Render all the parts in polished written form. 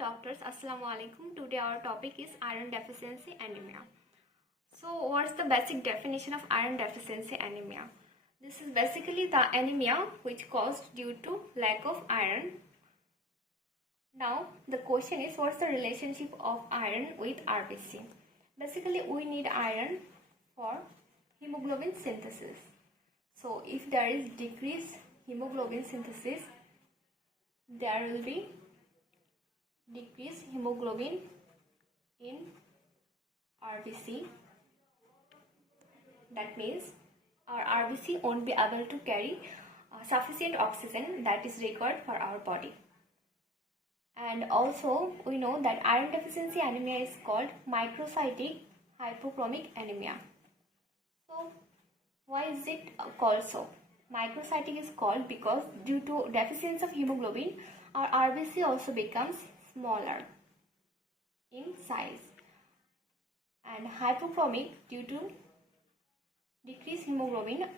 doctors, Assalamu alaikum. Today our topic is iron deficiency anemia. So what's the basic definition of iron deficiency anemia? This is basically the anemia which caused due to lack of iron. Now the question is, what's the relationship of iron with RBC? Basically we need iron for hemoglobin synthesis. So if there is decreased hemoglobin synthesis, there will be decreased hemoglobin in RBC. That means our RBC won't be able to carry sufficient oxygen that is required for our body. And also we know that iron deficiency anemia is called microcytic hypochromic anemia. So why is it called so? Microcytic is called because due to deficiency of hemoglobin, our RBC also becomes smaller in size, and hypochromic due to decreased hemoglobin,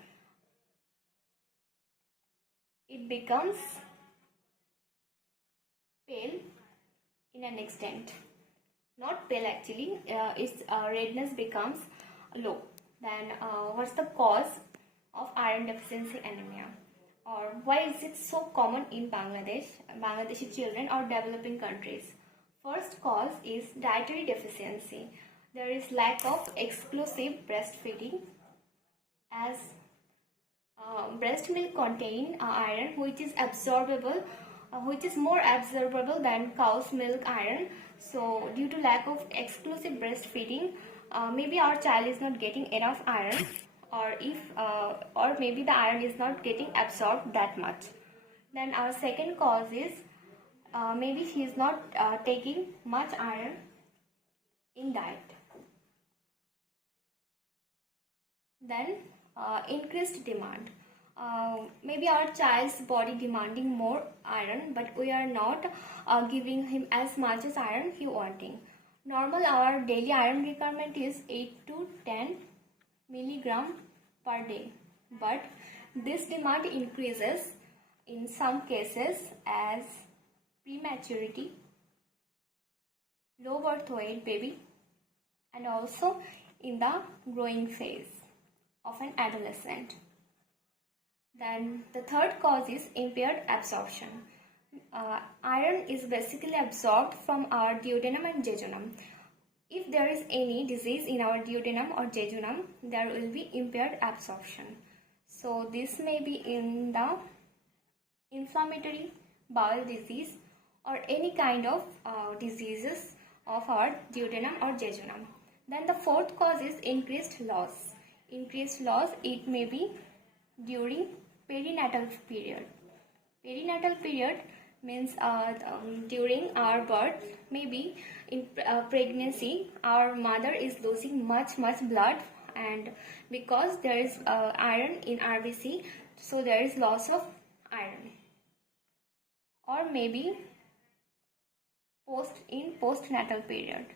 it becomes pale in an extent. Not pale actually, its redness becomes low. Then what's the cause of iron deficiency anemia, or why is it so common in Bangladeshi children or developing countries? First cause is dietary deficiency. There is lack of exclusive breastfeeding, as breast milk contain iron which is absorbable, which is more absorbable than cow's milk iron. So due to lack of exclusive breastfeeding, maybe our child is not getting enough iron, or maybe the iron is not getting absorbed that much. Then our second cause is maybe she is not taking much iron in diet. Then increased demand. Maybe our child's body demanding more iron, but we are not giving him as much as iron he wanting. Normal our daily iron requirement is 8 to 10 milligram per day, but this demand increases in some cases as prematurity, low birth weight baby, and also in the growing phase of an adolescent. Then the third cause is impaired absorption. Iron is basically absorbed from our duodenum and jejunum. If there is any disease in our duodenum or jejunum, there will be impaired absorption. So this may be in the inflammatory bowel disease or any kind of diseases of our duodenum or jejunum. Then the fourth cause is increased loss. Increased loss, it may be during perinatal period. Perinatal period means during our birth, maybe in pregnancy our mother is losing much blood, and because there is iron in RBC, so there is loss of iron. Or maybe postnatal period.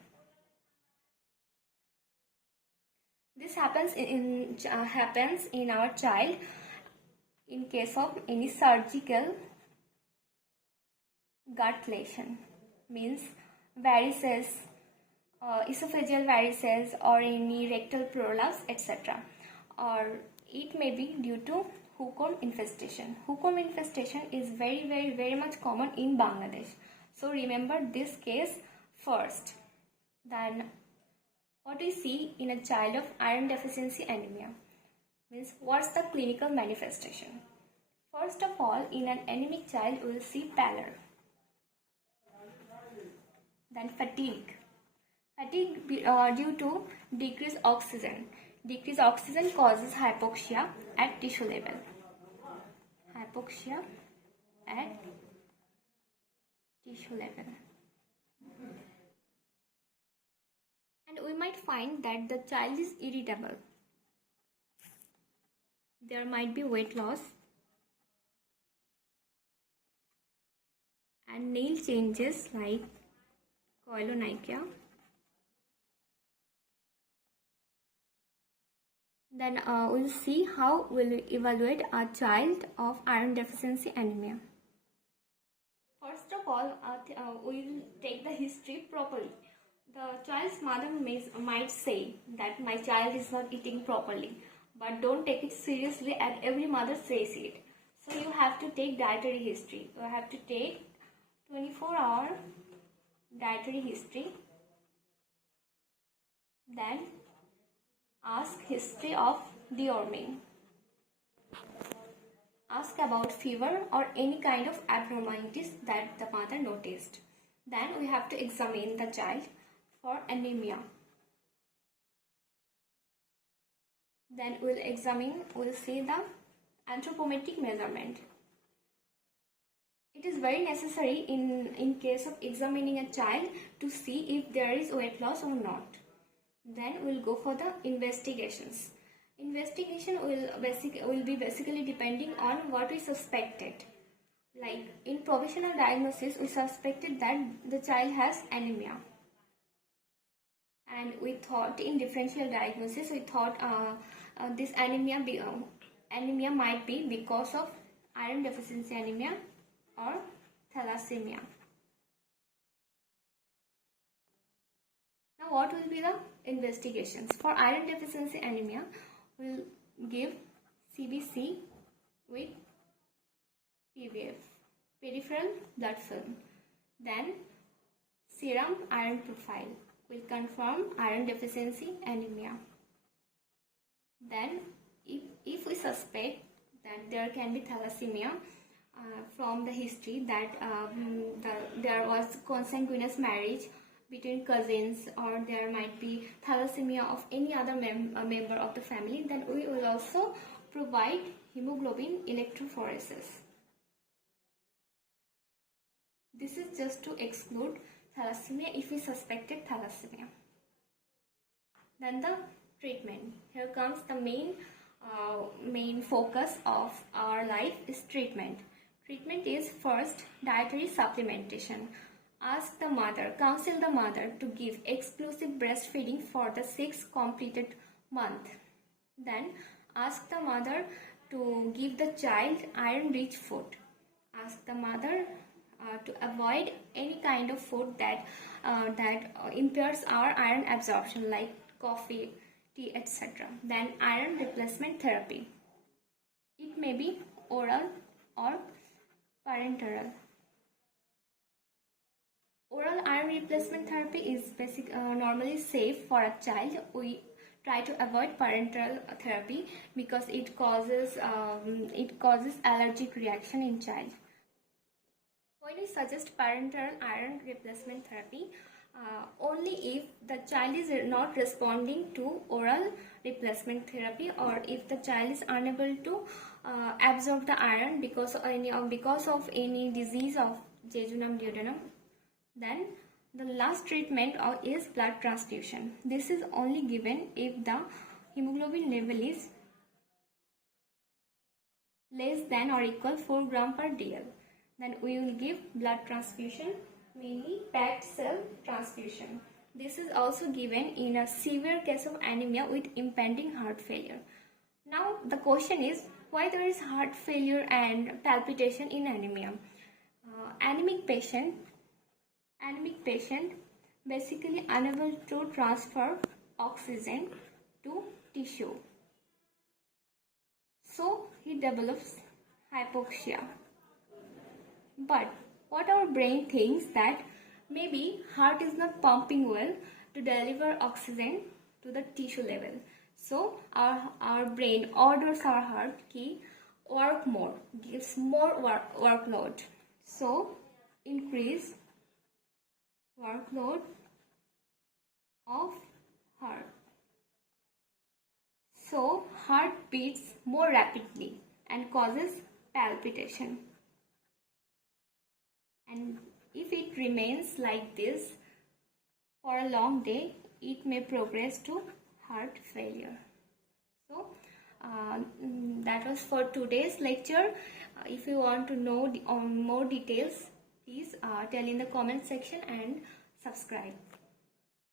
This happens in our child in case of any surgical gut lesion, means varices, esophageal varices, or any rectal prolapse, etc. Or it may be due to hookworm infestation. Hookworm infestation is very much common in Bangladesh. So remember this case first. Then what we see in a child of iron deficiency anemia, means what's the clinical manifestation? First of all, in an anemic child we will see pallor. Then fatigue due to decreased oxygen. Decreased oxygen causes hypoxia at tissue level. Hypoxia at tissue level. And we might find that the child is irritable. There might be weight loss and nail changes like koilonychia. Then we'll see how we'll evaluate a child of iron deficiency anemia. First of all, we'll take the history properly. The child's mother might say that my child is not eating properly, but don't take it seriously as every mother says it. So you have to take dietary history. You have to take 24-hour dietary history. Then ask history of deworming. Ask about fever or any kind of abnormalities that the mother noticed. Then we have to examine the child for anemia. Then we'll see the anthropometric measurement. It is very necessary in case of examining a child to see if there is weight loss or not. Then we'll go for the investigations. Investigation will be basically depending on what we suspected. Like in provisional diagnosis, we suspected that the child has anemia. And we thought in differential diagnosis, we thought this anemia might be because of iron deficiency anemia or thalassemia. Now what will be the investigations? For iron deficiency anemia, we'll give CBC with PVF, peripheral blood film. Then serum iron profile will confirm iron deficiency anemia. Then if we suspect that there can be thalassemia from the history that there was consanguineous marriage between cousins, or there might be thalassemia of any other member of the family, then we will also provide hemoglobin electrophoresis. This is just to exclude thalassemia if we suspected thalassemia. Then the treatment. Here comes the main focus of our life is treatment. Treatment is first dietary supplementation. Ask the mother, counsel the mother to give exclusive breastfeeding for the 6th completed month. Then ask the mother to give the child iron-rich food. Ask the mother to avoid any kind of food that impairs our iron absorption, like coffee, tea, etc. Then iron replacement therapy. It may be oral or parenteral. Oral iron replacement therapy is normally safe for a child. We try to avoid parenteral therapy because it causes allergic reaction in child. When we suggest parenteral iron replacement therapy, only if the child is not responding to oral replacement therapy, or if the child is unable to absorb the iron because of any disease of jejunum duodenum. Then the last treatment is blood transfusion. This is only given if the hemoglobin level is less than or equal 4 gram per dl. Then we will give blood transfusion, mainly packed cell transfusion. This is also given in a severe case of anemia with impending heart failure. Now the question is, why there is heart failure and palpitation in anemia? Anemic patient basically unable to transfer oxygen to tissue, so he develops hypoxia. But what our brain thinks that maybe heart is not pumping well to deliver oxygen to the tissue level, so our brain orders our heart to work more, gives more workload, so increase workload of heart. So heart beats more rapidly and causes palpitation. And if it remains like this for a long day, it may progress to heart failure. So that was for today's lecture. If you want to know more details, please tell in the comment section and subscribe.